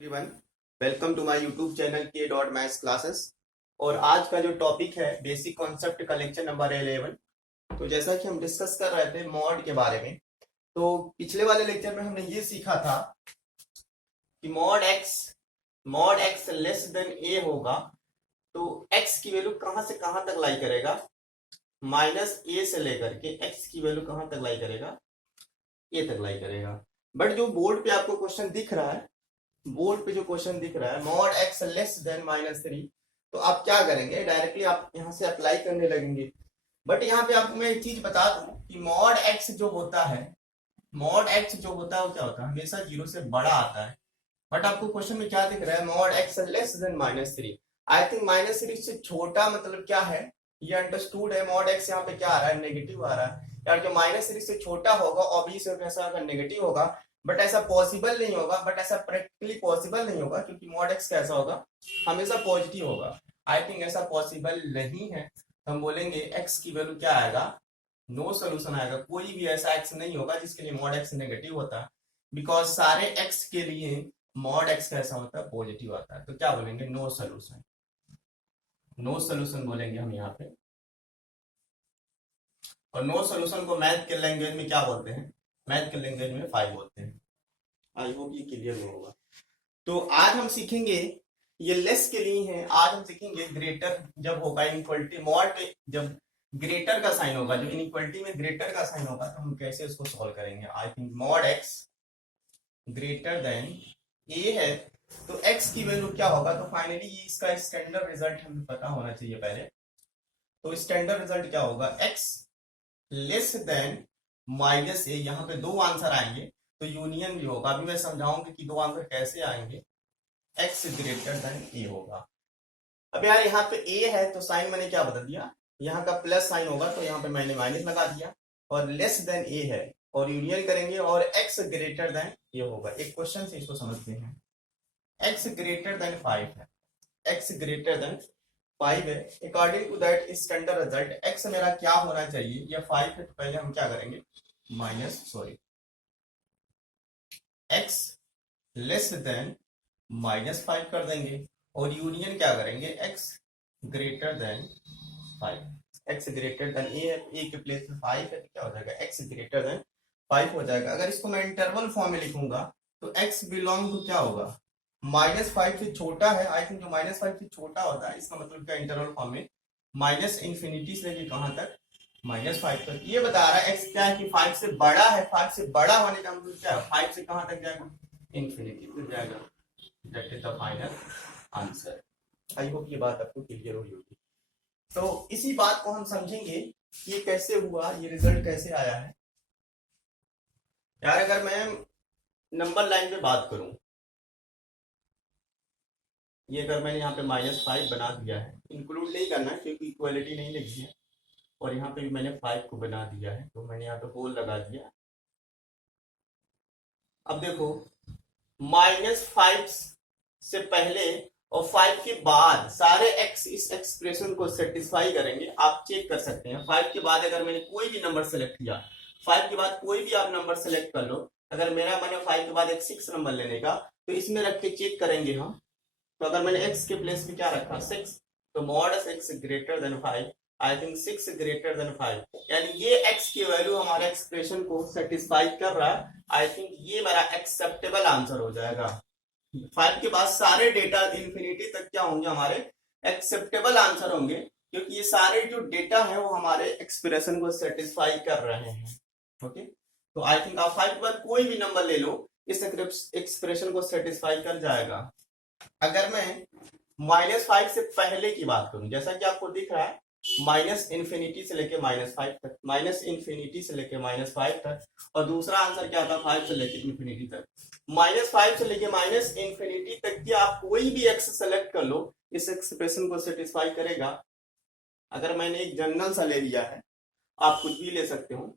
Everyone, welcome to my YouTube channel K dot maths classes. और आज का जो टॉपिक है बेसिक कॉन्सेप्ट का लेक्चर नंबर 11। तो जैसा कि हम डिस्कस कर रहे थे मॉड के बारे में, तो पिछले वाले लेक्चर में हमने ये सीखा था कि मॉड एक्स लेस देन ए होगा तो एक्स की वैल्यू कहां से कहां तक लाई करेगा, माइनस ए से लेकर के एक्स की वैल्यू कहां तक लाई करेगा, ए तक लाई करेगा। बट जो बोर्ड पे आपको क्वेश्चन दिख रहा है, बोर्ड पे जो क्वेश्चन दिख रहा है मॉड एक्स लेस देन -3, तो आप क्या करेंगे, डायरेक्टली आप यहां से अप्लाई करने लगेंगे। बट यहाँ पे आपको मैं एक चीज बता दूं कि मॉड एक्स जो होता है, मॉड एक्स जो होता है वो क्या होता है, हमेशा 0 से बड़ा आता है। बट आपको क्वेश्चन में क्या दिख रहा है, mod x less then -3। I think -3 से छोटा मतलब क्या है, ये अंडरस्टूड है। मॉड एक्स यहाँ पे क्या आ रहा है, नेगेटिव आ रहा है यार। जो -3 से छोटा होगा ऑब्वियसली कैसा नेगेटिव होगा। बट ऐसा पॉसिबल नहीं होगा, बट ऐसा प्रैक्टिकली पॉसिबल नहीं होगा क्योंकि मॉड एक्स कैसा होगा, हमेशा पॉजिटिव होगा। आई थिंक ऐसा पॉसिबल नहीं है। हम बोलेंगे एक्स की वैल्यू क्या आएगा, नो सोल्यूशन आएगा। कोई भी ऐसा एक्स नहीं होगा जिसके लिए मॉड एक्स नेगेटिव होता है, बिकॉज सारे एक्स के लिए मॉड एक्स कैसा होता है, पॉजिटिव आता है। तो क्या बोलेंगे, नो सोल्यूशन। नो सोल्यूशन बोलेंगे हम यहाँ पे। और नो सोल्यूशन को मैथ के लैंग्वेज में क्या बोलते हैं, मैथ के लैंग्वेज में 5 बोलते हैं। आई होप ये क्लियर होगा। तो आज हम सीखेंगे, ये लेस के लिए है। आज हम सीखेंगे ग्रेटर जब होगा इनइक्वालिटी, मॉड पे जब ग्रेटर का साइन होगा, जो इनइक्वालिटी में ग्रेटर का साइन होगा तो हम कैसे उसको सॉल्व करेंगे। I think mod x greater than a है तो एक्स की वैल्यू क्या होगा, तो फाइनली ये इसका स्टैंडर्ड रिजल्ट हमें पता होना चाहिए पहले। तो स्टैंडर्ड रिजल्ट क्या होगा, एक्स लेस देन माइनस ए। यहाँ पे दो आंसर आएंगे तो यूनियन भी होगा। अभी मैं समझाऊंगा कि दो आंसर कैसे आएंगे। एक्स ग्रेटर देन ए होगा। अब यार यहाँ पे ए है तो साइन मैंने क्या बदल दिया, यहाँ का प्लस साइन होगा तो यहाँ पे मैंने माइनस लगा दिया। और लेस देन ए है और यूनियन करेंगे और एक्स ग्रेटर देन ए होगा। एक क्वेश्चन से इसको समझते हैं। एक्स ग्रेटर देन 5 है, एक्स ग्रेटर देन 5 है। According to that standard result x मेरा क्या होना चाहिए, या 5 है तो पहले हम क्या करेंगे, एक्स लेस देन -5 कर देंगे और यूनियन क्या करेंगे, x greater than 5। X greater than a है, ए के प्लेस में 5 है तो क्या हो जाएगा, एक्स ग्रेटर देन 5 हो जाएगा। अगर इसको मैं इंटरवल फॉर्म में लिखूंगा तो एक्स बिलोंग टू क्या होगा, -5 से छोटा है। आई थिंक जो -5 से छोटा होता है इसका मतलब क्या, इंटरवल फॉर्म में माइनस इंफिनिटी से लेके कहां तक, -5 तक। ये बता रहा है एक्स क्या है कि 5 से बड़ा है। 5 से बड़ा होने का मतलब क्या है, 5 से कहां तक जाएगा, इंफिनिटी तक जाएगा। That is the final answer. I hope ये बात आपको क्लियर हुई होगी। तो इसी बात को हम समझेंगे कि ये कैसे हुआ, ये रिजल्ट कैसे आया है। यार अगर मैं नंबर लाइन पे बात करूं, ये अगर मैंने यहाँ पे -5 बना दिया है, इंक्लूड नहीं करना है क्योंकि इक्वालिटी नहीं लिखी है। और यहाँ पे भी मैंने 5 को बना दिया है तो मैंने यहाँ पे होल लगा दिया। अब देखो, -5 से पहले और 5 के बाद सारे एक्स इस एक्सप्रेशन को सेटिस्फाई करेंगे। आप चेक कर सकते हैं 5 के बाद अगर मैंने कोई भी नंबर सेलेक्ट किया, 5 के बाद कोई भी आप नंबर सेलेक्ट कर लो। अगर मेरा मैंने 5 के बाद एक 6 नंबर लेने का तो इसमें रख के चेक करेंगे हम। तो अगर मैंने x के प्लेस में क्या रखा, 6, तो mod x greater than 5। I think 6 greater than 5, यानी ये x की वैल्यू हमारे एक्सप्रेशन को सेटिस्फाई कर रहा है। आई थिंक ये मेरा एक्सेप्टेबल आंसर हो जाएगा। 5 के बाद सारे डेटा इंफिनिटी तक क्या होंगे, हमारे एक्सेप्टेबल आंसर होंगे क्योंकि ये सारे जो डेटा है वो हमारे एक्सप्रेशन को सेटिस्फाई कर रहे हैं। ओके, तो आई थिंक आप 5 के बाद कोई भी नंबर ले लो, इस एक्सप्रेशन को सेटिस्फाई कर जाएगा। अगर मैं -5 से पहले की बात करूं, जैसा कि आपको दिख रहा है माइनस इंफिनिटी से लेके -5 तक, माइनस इंफिनिटी से लेके -5 तक। और दूसरा आंसर क्या था, 5 से लेके इंफिनिटी तक। -5 से लेके माइनस इंफिनिटी तक की आप कोई भी एक्स सेलेक्ट कर लो, इस एक्सप्रेशन को सेटिस्फाई करेगा। अगर मैंने एक जनरल सा ले लिया है, आप कुछ भी ले सकते हो।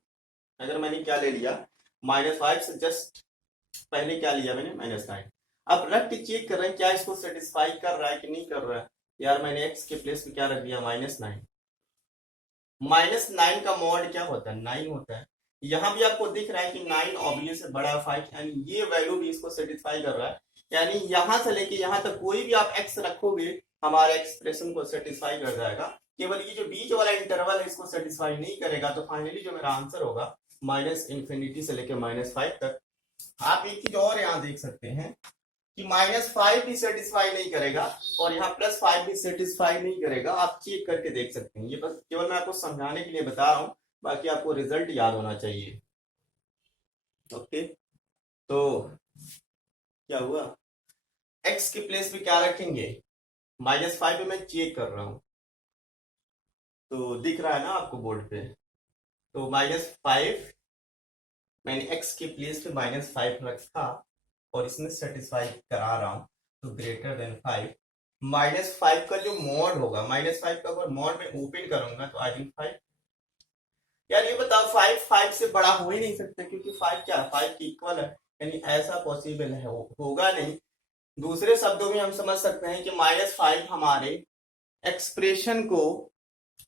अगर मैंने क्या ले लिया, -5 से जस्ट पहले क्या लिया मैंने, -9। अब रख के चेक कर रहे हैं क्या इसको सेटिस्फाई कर रहा है कि नहीं कर रहा है। यार मैंने x के प्लेस में क्या रख दिया, -9। -9 का मॉड क्या होता है, 9 होता है। यहाँ भी आपको दिख रहा है कि 9 ऑब्वियस से बड़ा 5, एंड ये वैल्यू भी इसको सेटिस्फाई कर रहा है। यानी यहां से लेके यहां तक कोई भी आप x रखोगे हमारे एक्सप्रेशन को सेटिस्फाई कर जाएगा। केवल ये जो बीच वाला इंटरवल है इसको सेटिस्फाई नहीं करेगा। तो फाइनली जो मेरा आंसर होगा -इंफिनिटी से लेके -5 तक। आप एक चीज और यहाँ देख सकते हैं कि -5 भी सेटिस्फाई नहीं करेगा और यहाँ +5 भी सेटिस्फाई नहीं करेगा। आप चेक करके देख सकते हैं। ये बस केवल मैं आपको समझाने के लिए बता रहा हूँ, बाकी आपको रिजल्ट याद होना चाहिए। ओके, तो क्या हुआ, x के प्लेस पे क्या रखेंगे, -5 पे मैं चेक कर रहा हूं, तो दिख रहा है ना आपको बोर्ड पे। तो -5 मैंने x के प्लेस पे -5 रखा और इसमें सेटिस्फाई करा रहा हूं, तो ग्रेटर देन 5। -5 का जो मॉड होगा, -5 का अगर मॉड में ओपन करूंगा तो आई थिंक 5। यार ये बताओ 5 से बड़ा हो ही नहीं सकता, क्योंकि 5 क्या है, 5 की इक्वल है, यानी ऐसा पॉसिबल है होगा नहीं। दूसरे शब्दों में हम समझ सकते हैं कि -5 एक्सप्रेशन को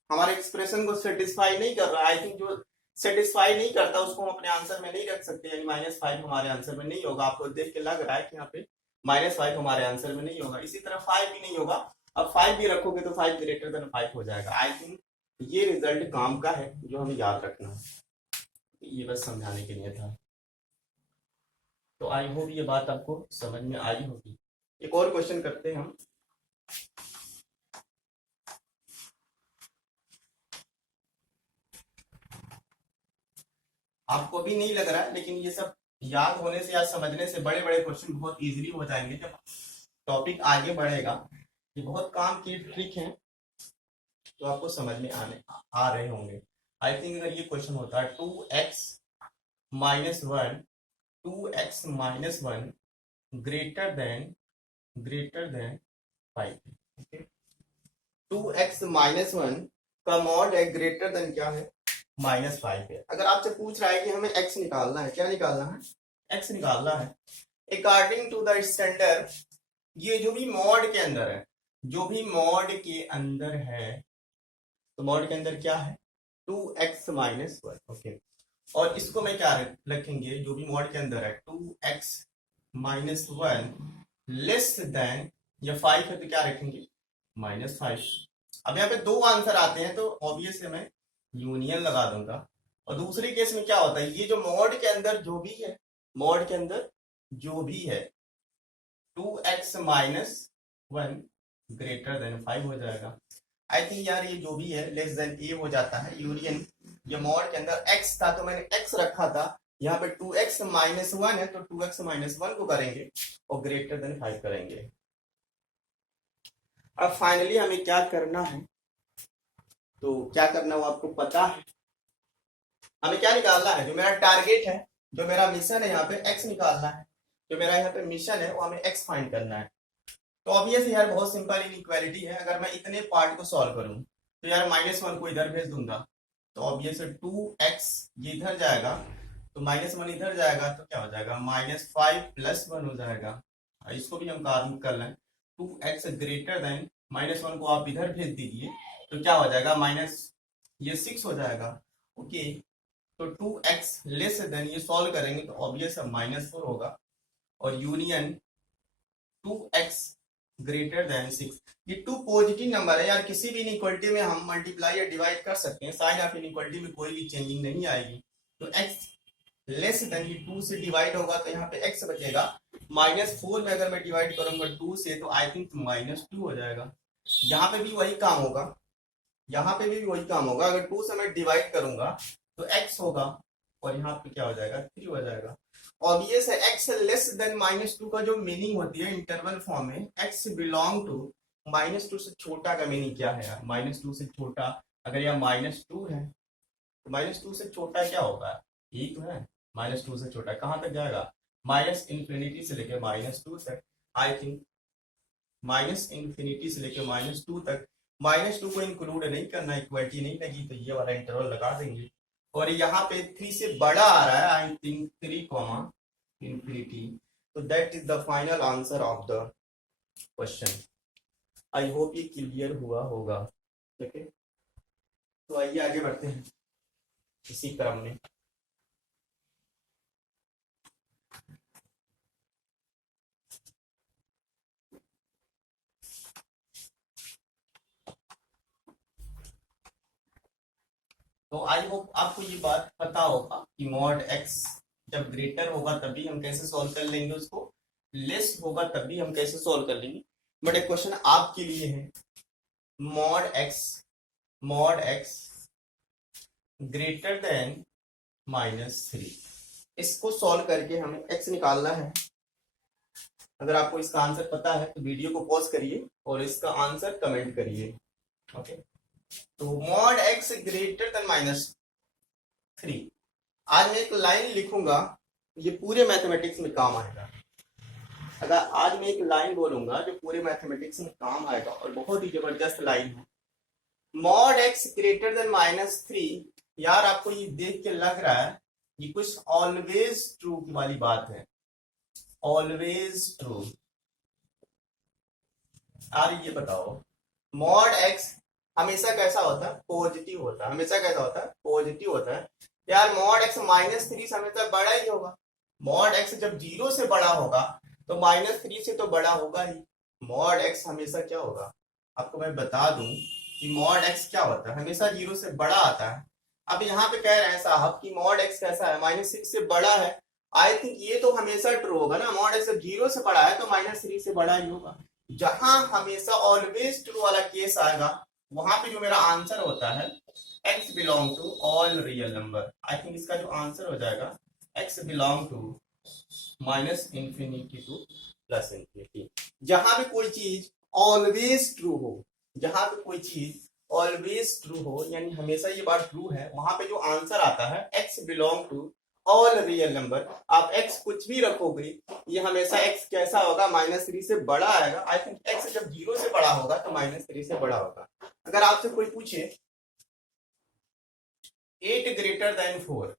हमारे एक्सप्रेशन को सेटिस्फाई नहीं कर रहा। आई थिंक जो सेटिस्फाई नहीं करता उसको हम अपने आंसर में नहीं रख सकते, यानी -5 हमारे आंसर में नहीं होगा। आपको देख के लग रहा है कि यहाँ पे -5 हमारे आंसर में नहीं होगा। इसी तरह 5 भी नहीं होगा। अब 5 भी रखोगे तो 5 ग्रेटर देन 5 हो जाएगा। आई थिंक ये रिजल्ट काम का है जो हमें याद रखना है। ये बस समझाने के लिए था। तो आई होप ये बात आपको समझ में आई होगी। एक और क्वेश्चन करते हैं हम। आपको भी नहीं लग रहा है, लेकिन ये सब याद होने से या समझने से बड़े बड़े क्वेश्चन बहुत इजीली हो जाएंगे जब टॉपिक आगे बढ़ेगा। ये बहुत काम की ट्रिक है तो आपको समझ में आ रहे होंगे। आई थिंक अगर ये क्वेश्चन होता है 2x - 1 2x - 1 greater than 5। Okay, 2x - 1 का मॉड है ग्रेटर देन क्या है, -5 है। अगर आपसे पूछ रहा है कि हमें x निकालना है, क्या निकालना है, x निकालना है अकॉर्डिंग टू द स्टैंडर्ड। ये जो भी मॉड के अंदर है, जो भी मॉड के अंदर है, तो मॉड के अंदर क्या है 2x - 1। ओके, और इसको मैं क्या रखेंगे, जो भी मॉड के अंदर है 2x - 1 लेस देन या 5 है तो क्या रखेंगे -5। अब यहाँ पे दो आंसर आते हैं तो ऑब्वियस है मैं यूनियन लगा दूंगा। और दूसरे केस में क्या होता है, ये जो मॉड के अंदर जो भी है, मॉड के अंदर जो भी है 2x - 1 ग्रेटर देन 5 हो जाएगा। आई थिंक यार ये जो भी है लेस देन ए हो जाता है यूनियन। ये मॉड के अंदर x था तो मैंने x रखा था, यहाँ पे 2x - 1 है तो 2x - 1 को करेंगे और ग्रेटर देन 5 करेंगे। अब फाइनली हमें क्या करना है, तो क्या करना वो आपको पता है। हमें क्या निकालना है, जो मेरा टारगेट है, जो मेरा मिशन है, यहाँ पे x निकालना है। जो मेरा यहाँ पे मिशन है वो हमें x फाइंड करना है। तो ऑब्वियस यार बहुत सिंपल इनइक्वालिटी है। अगर मैं इतने पार्ट को सॉल्व करूं तो यार -1 को इधर भेज दूंगा तो ऑब्वियस 2x ये इधर जाएगा, तो -1 इधर जाएगा तो क्या हो जाएगा -5 + 1 हो जाएगा। इसको भी हम काम कर लें, 2x ग्रेटर देन -1 को आप इधर भेज दीजिए तो क्या हो जाएगा ये 6 हो जाएगा। ओके, तो 2x लेस देन ये सॉल्व करेंगे तो ऑब्वियस -4 होगा और यूनियन 2x ग्रेटर देन 6। ये 2 पॉजिटिव नंबर है यार, किसी भी इनइक्वालिटी में हम मल्टीप्लाई या डिवाइड कर सकते हैं। साइन ऑफ इनइक्वालिटी में कोई भी चेंजिंग नहीं आएगी। तो x लेस देन ये 2 से डिवाइड होगा तो यहाँ पे x बचेगा। -4 में अगर मैं डिवाइड करूंगा 2 से तो आई थिंक -2 हो जाएगा। यहाँ पे भी वही काम होगा, यहाँ पे भी वही काम होगा। अगर 2 से मैं डिवाइड करूंगा तो x होगा और यहाँ पे क्या हो जाएगा 3 हो जाएगा। ऑब्वियस है x लेस देन -2 का जो मीनिंग होती है इंटरवल फॉर्म में, x बिलोंग टू -2 से छोटा का मीनिंग क्या है यार, -2 से छोटा। अगर यह -2 है तो -2 से छोटा क्या होगा, यही तो है। -2 से छोटा कहाँ तक जाएगा, -इंफिनिटी से लेकर -2 तक। आई थिंक -इंफिनिटी से लेकर -2 तक। -2 को इंक्लूड नहीं करना, इक्वलिटी नहीं लगी तो ये वाला इंटरवल लगा देंगे। और यहाँ पे 3 से बड़ा आ रहा है, आई थिंक 3, इंफिनिटी। तो that is the final answer of the question. I hope ये क्लियर हुआ होगा। ठीक है, तो आइए आगे बढ़ते हैं इसी क्रम में। तो आई होप आपको ये बात पता होगा कि मॉड एक्स जब ग्रेटर होगा तभी हम कैसे सॉल्व कर लेंगे उसको, लेस होगा तभी हम कैसे सॉल्व कर लेंगे। बट एक क्वेश्चन आपके लिए है, मॉड एक्स ग्रेटर देन -3, इसको सॉल्व करके हमें x निकालना है। अगर आपको इसका आंसर पता है तो वीडियो को पॉज करिए और इसका आंसर कमेंट करिए। ओके, तो मॉड x ग्रेटर देन -3, आज मैं एक लाइन लिखूंगा, ये पूरे मैथमेटिक्स में काम आएगा। अगर आज मैं एक लाइन बोलूंगा जो पूरे मैथमेटिक्स में काम आएगा और बहुत ही जबरदस्त लाइन है, मॉड x ग्रेटर देन -3। यार आपको ये देख के लग रहा है ये कुछ ऑलवेज ट्रू वाली बात है, ऑलवेज ट्रू। यार ये बताओ, मॉड x हमेशा कैसा होता है, पॉजिटिव होता है, हमेशा कैसा होता है, पॉजिटिव होता है। यार मॉड x -3 से हमेशा बड़ा ही होगा, मॉड x जब 0 से बड़ा होगा तो -3 से तो बड़ा होगा ही। मॉड x हमेशा क्या होगा, आपको मैं बता दूं कि मॉड x क्या होता है, हमेशा 0 से बड़ा आता है। अब यहाँ पे कह रहे हैं साहब कि मॉड x कैसा है, -6 से बड़ा है। आई थिंक ये तो हमेशा ट्रू होगा ना, मॉड x जब 0 से बड़ा है तो -3 से बड़ा ही होगा। जहां हमेशा ऑलवेज ट्रू वाला केस आएगा वहां पे जो मेरा आंसर होता है x belong to all real number. I think इसका जो आंसर हो जाएगा x belong to -infinity to +infinity. जहां भी कोई चीज ऑलवेज ट्रू हो, जहां पे कोई चीज ऑलवेज ट्रू हो यानी हमेशा ये बात ट्रू है, वहां पे जो आंसर आता है x belong to all real number. आप x कुछ भी रखोगे ये हमेशा x कैसा होगा, -3 से बड़ा आएगा। आई थिंक x जब 0 से बड़ा होगा तो -3 से बड़ा होगा। अगर आपसे कोई पूछे 8 ग्रेटर देन 4,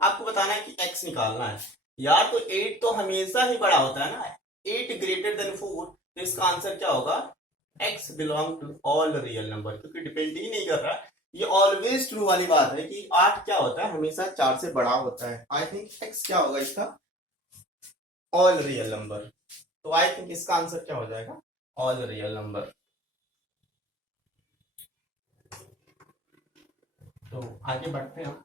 आपको बताना है कि x निकालना है। यार तो 8 तो हमेशा ही बड़ा होता है ना, 8 ग्रेटर देन 4, तो इसका आंसर क्या होगा, x belong to all real number, क्योंकि डिपेंड ही नहीं कर रहा। ये ऑलवेज ट्रू वाली बात है कि 8 क्या होता है, हमेशा 4 से बड़ा होता है। आई थिंक x क्या होगा इसका, ऑल रियल नंबर। तो आई थिंक इसका आंसर क्या हो जाएगा, ऑल रियल नंबर। तो आगे बढ़ते हैं हम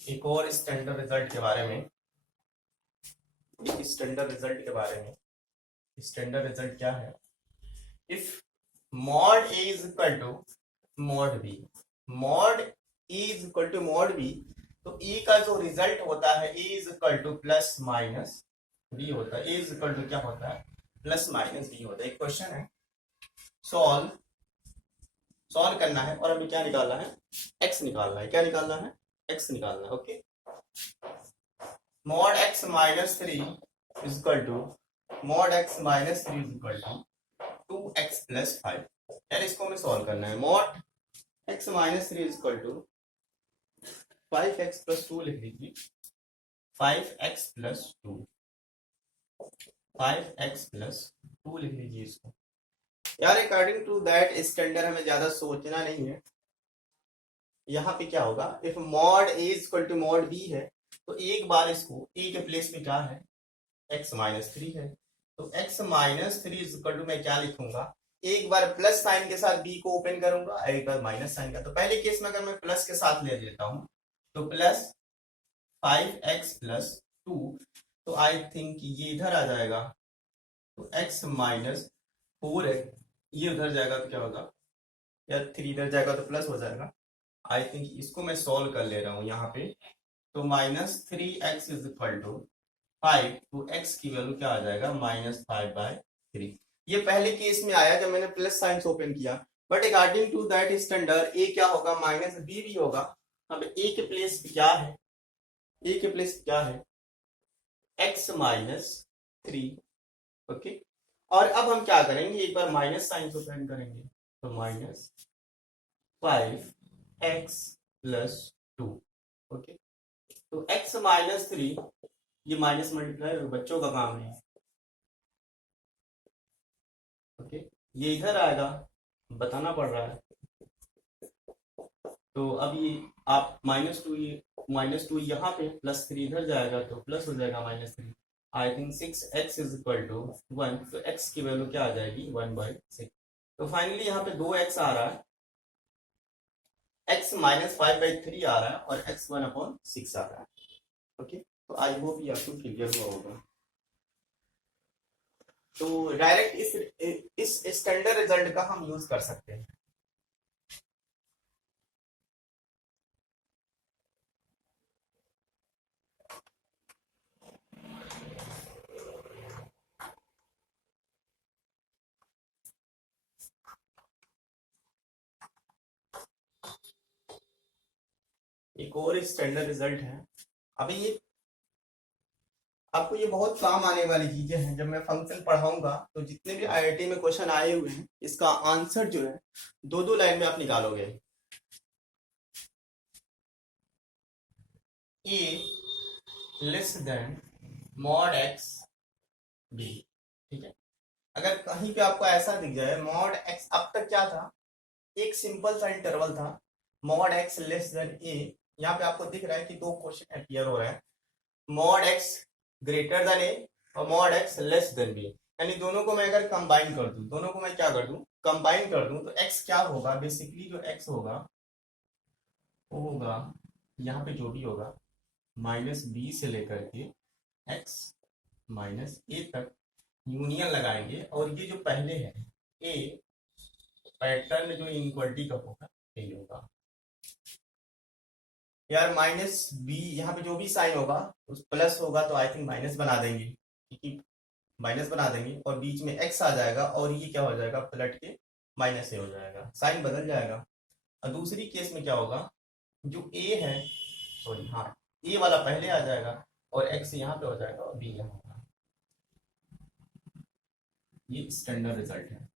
एक और स्टैंडर्ड रिजल्ट के बारे में। स्टैंडर्ड रिजल्ट के बारे में, स्टैंडर्ड रिजल्ट क्या है, if mod a is equal to mod b, mod a is equal to mod b, तो e का जो रिजल्ट होता है a is equal to plus minus b होता है, a इज इक्वल टू क्या होता है, प्लस माइनस b होता है। एक क्वेश्चन है, सॉल्व करना है और हमें क्या निकालना है, x निकालना है। क्या निकालना है, x निकालना है। Okay, mod x -3 is equal to mod x -3 is equal to 2x + 5। यार इसको हमें सॉल्व करना है। Mod x -3 is equal to 5x + 2 लिख लीजिए, 5x + 2, 5x + 2 लिख लीजिए इसको। यार अकॉर्डिंग टू दैट स्टैंडर्ड हमें ज्यादा सोचना नहीं है। यहाँ पे क्या होगा, if mod a is equal to mod b है तो एक बार इसको a के प्लेस में क्या है, x -3 है, तो x -3 इज इक्वल टू मैं क्या लिखूंगा, एक बार प्लस साइन के साथ b को ओपन करूंगा, एक बार माइनस साइन का। तो पहले केस में अगर मैं प्लस के साथ ले लेता हूं तो प्लस 5x + 2, तो आई थिंक ये इधर आ जाएगा, तो x -4 है, ये उधर जाएगा तो क्या होगा, या 3 इधर जाएगा तो प्लस हो जाएगा। आई थिंक इसको मैं सॉल्व कर ले रहा हूं यहाँ पे, तो -3x इज इक्वल टू 5, तो x की वैल्यू क्या आ जाएगा, -5/3। ये पहले केस में आया जब मैंने प्लस साइन ओपन किया, but according to that standard a क्या होगा, -b भी होगा। अब a के प्लेस पे क्या है, a के प्लेस क्या है, x -3। ओके, और अब हम क्या करेंगे, एक बार माइनस साइन ओपन करेंगे, तो -5x + 2। ओके, तो x -3, ये माइनस मल्टीप्लाई बच्चों का काम है। ओके, ये इधर आएगा, बताना पड़ रहा है। तो अब ये आप -2 यहाँ पे, +3 इधर जाएगा तो प्लस हो जाएगा -3। I think 6x is equal to 1, तो x की वैल्यू क्या आ जाएगी, 1/6। तो फाइनली यहाँ पे 2x आ रहा है, x -5/3 आ रहा है और x 1/6 आ रहा है। ओके, तो आई होप ये आपको क्लियर हुआ होगा। तो डायरेक्ट इस स्टैंडर्ड रिजल्ट का हम यूज कर सकते हैं। एक और स्टैंडर्ड रिजल्ट है। अभी ये आपको ये बहुत काम आने वाली चीजें हैं। जब मैं फंक्शन पढ़ाऊंगा तो जितने भी आईआईटी में क्वेश्चन आए हुए हैं इसका आंसर जो है दो दो लाइन में आप निकालोगे। A less than mod x b, ठीक है। अगर कहीं पे आपको ऐसा दिख जाए मॉड एक्स, अब तक क्या था, एक सिंपल सा इंटरवल था मॉड एक्स लेस देन ए। यहाँ पे आपको दिख रहा है कि दो क्वेश्चन अपीयर हो रहे हैं, mod x greater than a और mod x less than b. यानी दोनों को मैं अगर कंबाइन कर दूं, दोनों को मैं क्या कर दूं, कंबाइन कर दूं, तो x क्या होगा, बेसिकली जो x होगा वो होगा यहाँ पे जो भी होगा -b से लेकर के x -a तक यूनियन लगाएंगे। और ये जो पहले है a, पैटर्न जो इनक्वलिटी का होगा यही होगा यार। -b यहाँ पे जो भी साइन होगा उस प्लस होगा तो आई थिंक माइनस बना देंगे, क्योंकि माइनस बना देंगे और बीच में x आ जाएगा और ये क्या हो जाएगा, पलट के -a हो जाएगा, साइन बदल जाएगा। और दूसरी केस में क्या होगा, जो a है, सॉरी हाँ, a वाला पहले आ जाएगा और x यहाँ पे हो जाएगा और b यहाँ होगा। ये स्टैंडर्ड रिजल्ट है।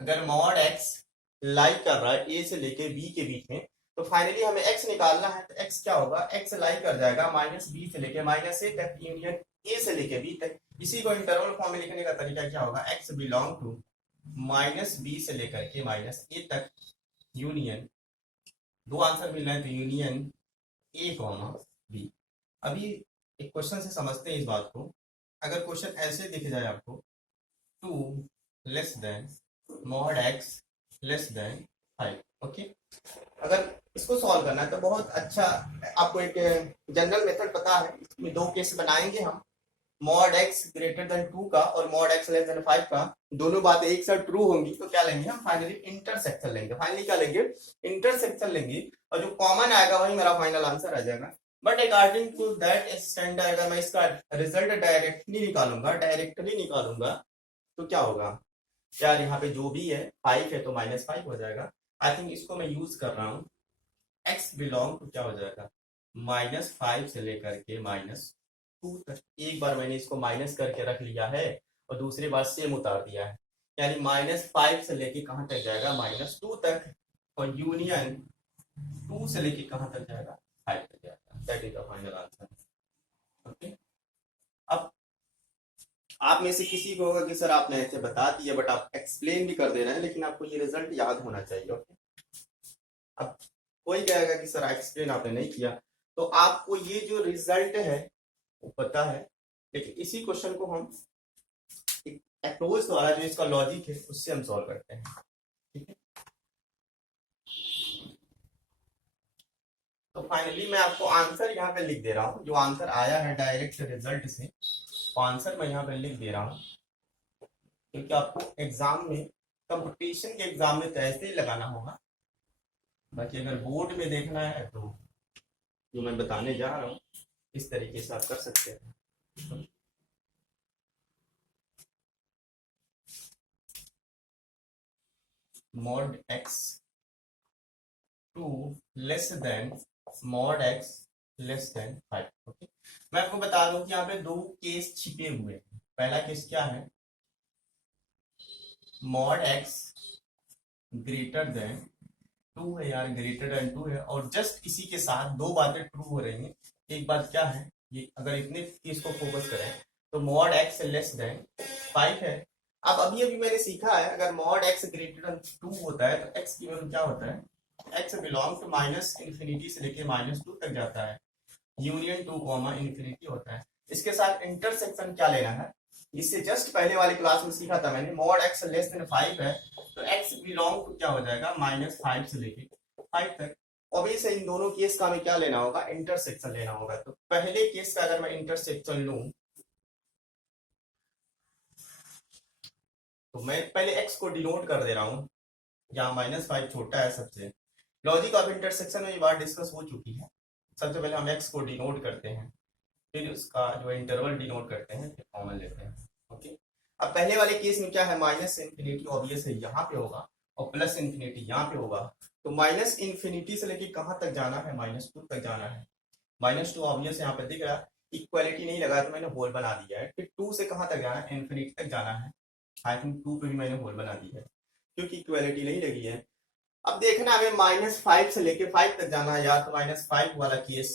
अगर मॉड x लाइक कर रहा है a से लेके b के बीच में, तो फाइनली हमें x निकालना है, तो x क्या होगा, x लाइक कर जाएगा -b से लेके -a तक, यूनियन a से लेके b तक। इसी को इंटरवल फॉर्म में लिखने का तरीका क्या होगा, x बिलोंग टू -b से लेकर के -a तक, यूनियन, दो आंसर मिल रहे हैं तो यूनियन a, b। अभी एक क्वेश्चन से समझते हैं इस बात को। अगर क्वेश्चन ऐसे दिख जाए आपको, 2 less than mod x less than 5, okay. अगर इसको सॉल्व करना है तो बहुत अच्छा, आपको एक जनरल मेथड पता है, इसमें दो केस बनाएंगे हम, मॉड x ग्रेटर देन 2 का और मॉड x लेस देन 5 का। दोनों बातें एक साथ ट्रू होंगी तो क्या लेंगे हम, फाइनली इंटरसेक्शन लेंगे। फाइनली क्या लेंगे, इंटरसेक्शन लेंगे, और जो कॉमन आएगा वही मेरा फाइनल आंसर आ जाएगा। But according to that standard, अगर मैं इसका रिजल्ट डायरेक्टली निकालूंगा तो क्या होगा यार, यहाँ पे जो भी है 5 है तो -5 हो जाएगा। आई थिंक इसको मैं यूज कर रहा हूँ, x बिलोंग टू क्या हो जाएगा, -5 से लेकर के -2 तक। एक बार मैंने इसको माइनस करके रख लिया है और दूसरी बार सेम उतार दिया है, यानी -5 से लेके कहाँ तक जाएगा, -2 तक, और यूनियन 2 से लेके कहाँ तक जाएगा, 5 तक जाएगा। That is the final answer, okay. अब आप में से किसी को होगा कि सर आपने ऐसे बता दिया बट आप एक्सप्लेन भी कर दे रहे हैं, लेकिन आपको ये रिजल्ट याद होना चाहिए, ओके। अब कोई कहेगा कि सर एक्सप्लेन आपने नहीं किया, तो आपको ये जो रिजल्ट है वो पता है, लेकिन इसी क्वेश्चन को हम एक अप्रोच द्वारा, जो इसका लॉजिक है उससे हम सॉल्व करते हैं, ठीक है। तो फाइनली मैं आपको आंसर यहाँ पे लिख दे रहा हूँ, जो आंसर आया है डायरेक्ट रिजल्ट से, तो आंसर मैं यहाँ पे लिख दे रहा हूँ, क्योंकि आपको एग्जाम में, कंपटीशन के एग्जाम में तो ऐसे ही लगाना होगा। बाकी अगर बोर्ड में देखना है तो जो मैं बताने जा रहा हूँ इस तरीके से आप कर सकते हैं। Mod x 2 less than mod x less than 5, okay. मैं आपको बता दूं कि यहाँ पे दो केस छिपे हुए हैं। पहला केस क्या है, मॉड x ग्रेटर देन 2 है यार, ग्रेटर देन 2 है, और जस्ट इसी के साथ दो बातें ट्रू हो रही हैं। एक बात क्या है, ये अगर इतने केस को फोकस करें तो मॉड x लेस देन 5 है। अब अभी अभी मैंने सीखा है, अगर मॉड x ग्रेटर देन 2 होता है तो x की वैल्यू क्या होता है, x बिलोंग टू -∞ से लेके -2 तक जाता है, यूनियन 2, इन्फिनिटी होता है। इसके साथ इंटरसेक्शन क्या लेना है, इससे जस्ट पहले वाली क्लास में सीखा था मैंने, मॉड x लेस देन 5 है तो x बिलोंग टू क्या हो जाएगा, -5 से लेके 5 तक, ऑब्वियस है इन दोनों केस का हमें क्या लेना होगा, इंटरसेक्शन लेना होगा। तो पहले केस का अगर मैं इंटरसेक्शन लूं तो मैं पहले x को डिनोट कर दे रहा हूं, यहाँ -5 छोटा है सबसे। लॉजिक ऑफ इंटरसेक्शन में ये बात डिस्कस हो चुकी है। सबसे पहले हम x को डिनोट करते हैं, फिर उसका जो इंटरवल डिनोट करते हैं, फिर कॉमन लेते हैं। ओके, अब पहले वाले केस में क्या है, -इंफिनिटी ऑब्वियस है यहाँ पे होगा और +इंफिनिटी यहाँ पे होगा। तो -इंफिनिटी से लेके कहाँ तक जाना है, -2 तक जाना है। -2 ऑब्वियस यहाँ पे दिख रहा है, इक्वालिटी नहीं लगा तो मैंने होल बना दिया है। फिर 2 से कहाँ तक जाना है, इंफिनिटी तक जाना है। आई थिंक 2 पे भी मैंने होल बना दिया है क्योंकि इक्वालिटी नहीं लगी है। अब देखना हमें -5 से लेके 5 तक जाना है, या तो -5 वाला केस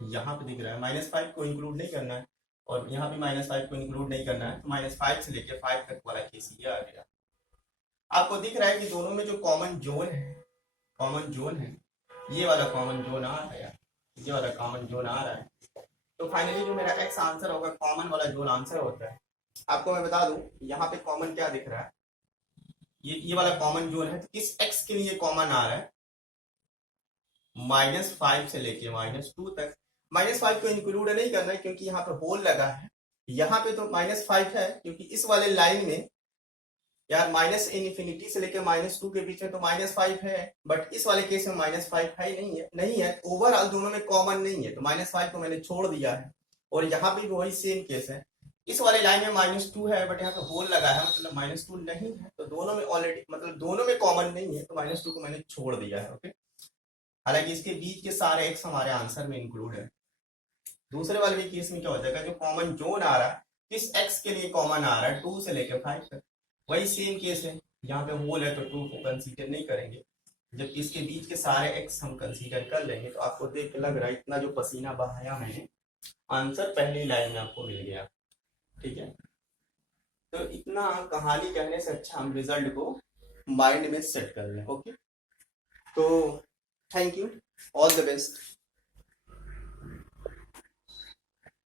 यहाँ पे दिख रहा है, -5 को इंक्लूड नहीं करना है और यहाँ भी -5 को इंक्लूड नहीं करना है। तो -5 से लेके 5 तक वाला केस ये आ गया। आपको दिख रहा है कि दोनों में जो कॉमन जोन है ये वाला कॉमन जोन आ रहा है, ये वाला कॉमन जोन आ रहा है। तो फाइनली जो मेरा x आंसर होगा, कॉमन वाला जोन आंसर होता है। आपको मैं बता दूं यहाँ पे कॉमन क्या दिख रहा है, ये वाला कॉमन जोन है। तो किस x के लिए कॉमन आ रहा है, -5 से लेके -2 तक। -5 को इंक्लूड नहीं करना है क्योंकि यहाँ पे होल लगा है। यहाँ पे तो -5 है क्योंकि इस वाले लाइन में यार -इंफिनिटी से लेके -2 के बीच में तो -5 है, बट इस वाले केस में -5 है नहीं है। ओवरऑल दोनों में कॉमन नहीं है, तो -5 को मैंने छोड़ दिया है। और यहाँ पे भी वही सेम केस है, इस वाले लाइन में -2 है बट यहाँ पे होल लगा है, मतलब -2 नहीं है। तो दोनों में ऑलरेडी मतलब दोनों में कॉमन नहीं है, तो -2 को मैंने छोड़ दिया है। ओके, हालांकि इसके बीच के सारे x हमारे आंसर में इंक्लूड है। दूसरे वाले भी केस में क्या हो जाएगा, जो कॉमन जोन आ रहा है किस x के लिए कॉमन आ रहा है, 2 से लेकर 5 तक, वही सेम केस है। यहाँ पे होल है तो 2 को कंसीडर नहीं करेंगे, जबकि इसके बीच के सारे x हम कंसीडर कर लेंगे। तो आपको देख लग रहा है इतना जो पसीना बहाया मैंने, आंसर पहली लाइन में आपको मिल गया। ठीक है, तो इतना कहानी कहने से अच्छा हम रिजल्ट को माइंड में सेट कर लें। ओके, तो thank you, all the best.